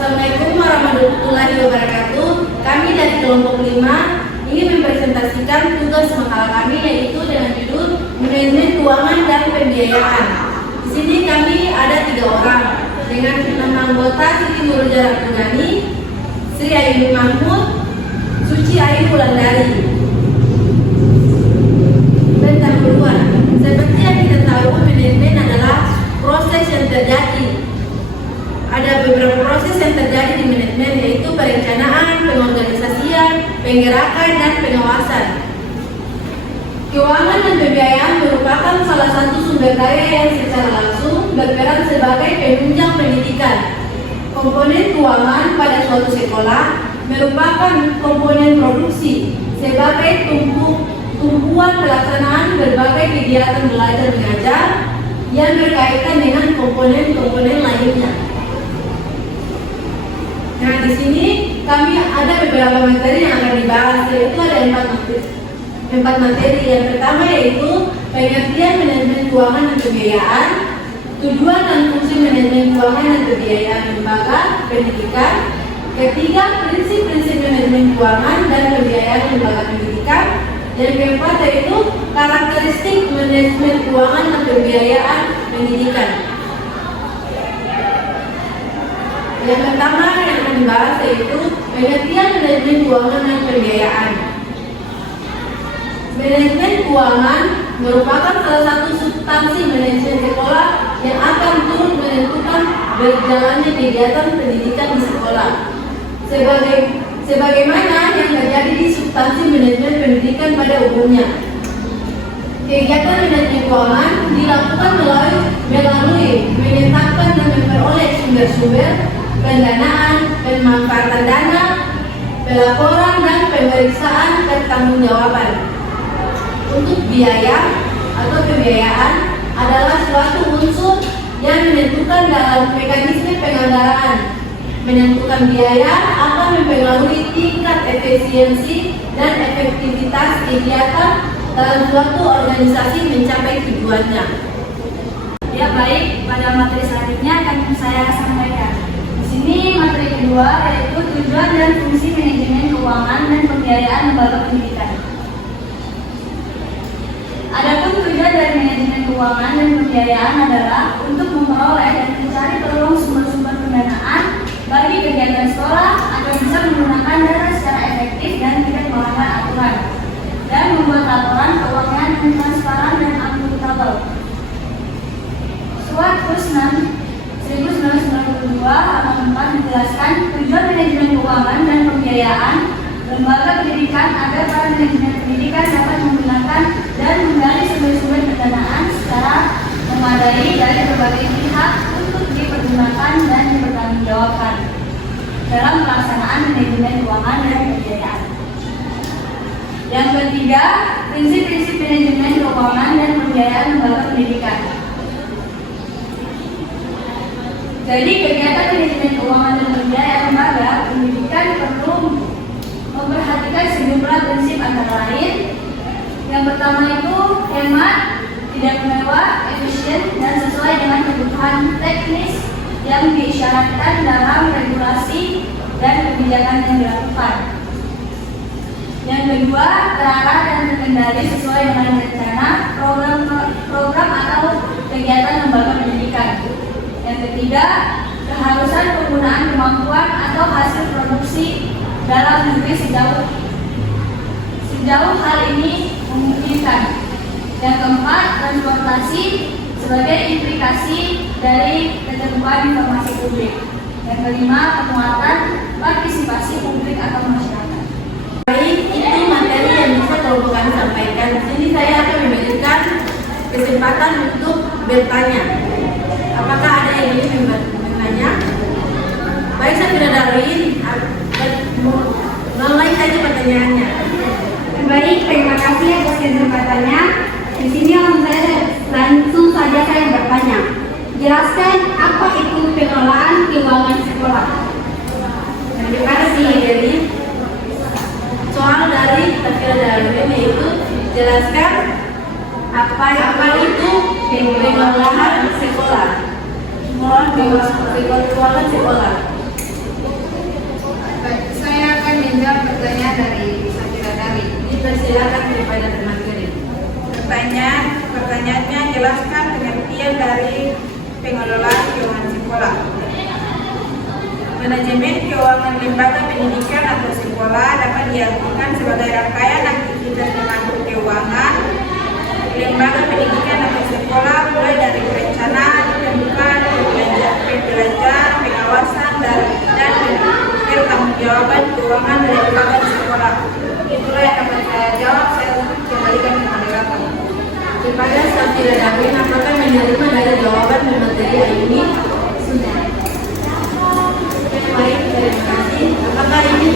Assalamualaikum warahmatullahi wabarakatuh. Kami dari kelompok 5 ingin mempresentasikan tugas makalah kami, yaitu dengan judul Manajemen Keuangan dan Pembiayaan. Di sini kami ada 3 orang dengan 6 anggota: Siti Nurja Ramadhani, Sri Ayu Mahmud, Suci Ayu Wulandari. Pendahuluan. Seperti yang kita tahu, manajemen adalah proses yang terjadi. Ada beberapa proses yang terjadi di manajemen, yaitu perencanaan, pengorganisasian, penggerakan, dan pengawasan. Keuangan dan pembiayaan merupakan salah satu sumber daya yang secara langsung berperan sebagai penunjang pendidikan. Komponen keuangan pada suatu sekolah merupakan komponen produksi sebagai tumpuan pelaksanaan berbagai kegiatan belajar mengajar yang berkaitan dengan komponen-komponen lainnya. Nah, di sini kami ada beberapa materi yang akan dibahas, yaitu ada 4 materi. Yang pertama yaitu pengertian manajemen keuangan dan pembiayaan, tujuan dan fungsi manajemen keuangan dan pembiayaan lembaga pendidikan. Ketiga, prinsip-prinsip manajemen keuangan dan pembiayaan lembaga pendidikan. Yang keempat yaitu karakteristik manajemen keuangan dan pembiayaan pendidikan. Yang pertama yang akan dibahas yaitu pengertian manajemen keuangan dan pembiayaan. Manajemen keuangan merupakan salah satu substansi manajemen sekolah yang akan turut menentukan berjalannya kegiatan pendidikan di sekolah. Sebagaimana yang terjadi di substansi manajemen pendidikan pada umumnya. Kegiatan manajemen keuangan dilakukan melalui menetapkan dan memperoleh sumber-sumber pendanaan, pemanfaatan dana, pelaporan, dan pemeriksaan pertanggungjawaban. Untuk biaya atau pembiayaan adalah suatu unsur yang menentukan dalam mekanisme penganggaran. Menentukan biaya akan mempengaruhi tingkat efisiensi dan efektivitas kegiatan dalam suatu organisasi mencapai tujuannya. Ya baik, pada materi selanjutnya akan saya sampaikan. Di sini materi kedua yaitu tujuan dan fungsi manajemen keuangan dan pembiayaan lembaga pendidikan. Adapun tujuan dari manajemen keuangan dan pembiayaan adalah untuk memperoleh dan mencari peluang sumber-sumber pendanaan bagi kegiatan sekolah agar bisa menggunakan dana secara efektif dan tidak melanggar aturan, dan membuat laporan keuangan yang transparan dan akuntabel. Surat Kusnan 1992 halaman 4 menjelaskan tujuan manajemen keuangan dan pembiayaan lembaga pendidikan agar para manajemen pendidikan dapat menggunakan dan menggali sumber-sumber pendanaan secara memadai dari berbagai pihak untuk dipergunakan dan dipertanggungjawabkan dalam pelaksanaan manajemen keuangan dan pembiayaan. Yang ketiga, prinsip-prinsip manajemen keuangan dan pembiayaan lembaga pendidikan. Jadi kegiatan manajemen keuangan dan pembiayaan lembaga pendidikan perlu memperhatikan sejumlah prinsip antara lain. Yang pertama itu hemat, tidak mewah, efisien, dan sesuai dengan kebutuhan teknis yang diisyaratkan dalam regulasi dan kebijakan yang dilakukan. Yang kedua, terarah dan terkendali sesuai dengan rencana, program atau kegiatan lembaga pendidikan. Yang ketiga, keharusan penggunaan kemampuan atau hasil produksi dalam negeri sejauh hal ini memungkinkan. Yang keempat, transportasi sebagai implikasi dari keterbukaan informasi publik. Yang kelima, penguatan partisipasi publik atau masyarakat. Baik, itu materi yang bisa kelompok kami sampaikan. Di sini saya akan memberikan kesempatan untuk bertanya. Apakah ada yang ingin bertanya? Baik, saya tidak daruin. Mulai saja pertanyaannya. Baik, terima kasih atas kesempatannya. Di sini langsung saja saya bertanya. Jelaskan apa itu pengelolaan keuangan sekolah. Terima kasih. Jadi soal dari Tafsir Darwin yaitu jelaskan apa itu pengelolaan sekolah. Pengelolaan keuangan sekolah. dari pengelolaan keuangan sekolah. Manajemen keuangan lembaga pendidikan atau sekolah dapat diartikan sebagai rangkaian aktivitas mengatur keuangan lembaga pendidikan atau sekolah, mulai dari perencanaan, pembukaan, pembelajaran, pengawasan, dan pertanggungjawaban keuangan lembaga sekolah. Itulah yang dapat saya jawab. Saya kembalikan kepada Bapak. Kepada Safira Darwin, apakah menerima dari jawaban dan materi ini? Sudah. Baik, terima kasih. Apakah ini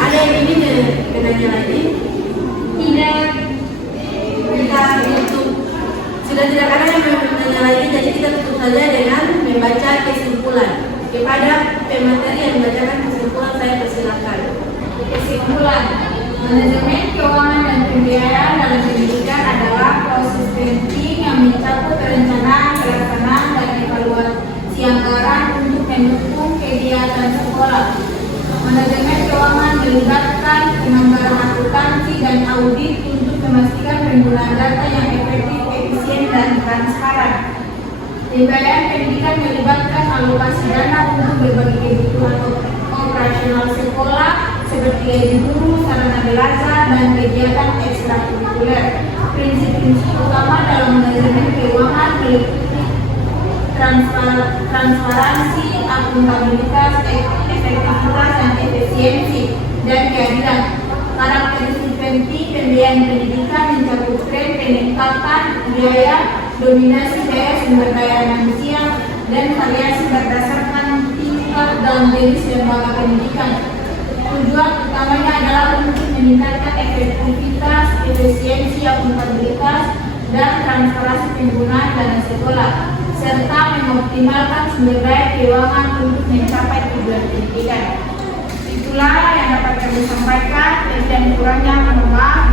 ada yang ingin bertanya lagi? Tidak. Kita tutup. Sudah tidak ada yang bertanya lagi, jadi kita tutup saja dengan membaca kesimpulan. Kepada pemateri yang membacakan kesimpulan, saya persilakan. Kesimpulan, manajemen keuangan dan pembiayaan dalam pendidikan adalah proses penting yang mencakup perencanaan, pelaksanaan, dan evaluasi anggaran untuk mendukung kegiatan sekolah. Manajemen keuangan melibatkan penganggaran akuntansi dan audit untuk memastikan penggunaan data yang efektif, efisien, dan transparan. Pembiayaan pendidikan melibatkan alokasi dana untuk berbagai kebutuhan operasional sekolah seperti gaji guru, sarana belajar, dan kegiatan ekstrakurikuler. Prinsip-prinsip utama dalam manajemen keuangan meliputi transparansi, akuntabilitas, efektivitas, dan efisiensi, dan keadilan. Karakteristik penting pembiayaan pendidikan mencakup tren peningkatan biaya, dominasi biaya sumber daya manusia, dan variasi berdasarkan tingkat dan jenis lembaga pendidikan. Tujuan utamanya adalah untuk meningkatkan efektivitas, efisiensi, akuntabilitas, dan transparansi penggunaan dana sekolah, serta mengoptimalkan sumber daya keuangan untuk mencapai tujuan pendidikan. Itulah yang dapat kami sampaikan. Dan kurangnya mohon maaf.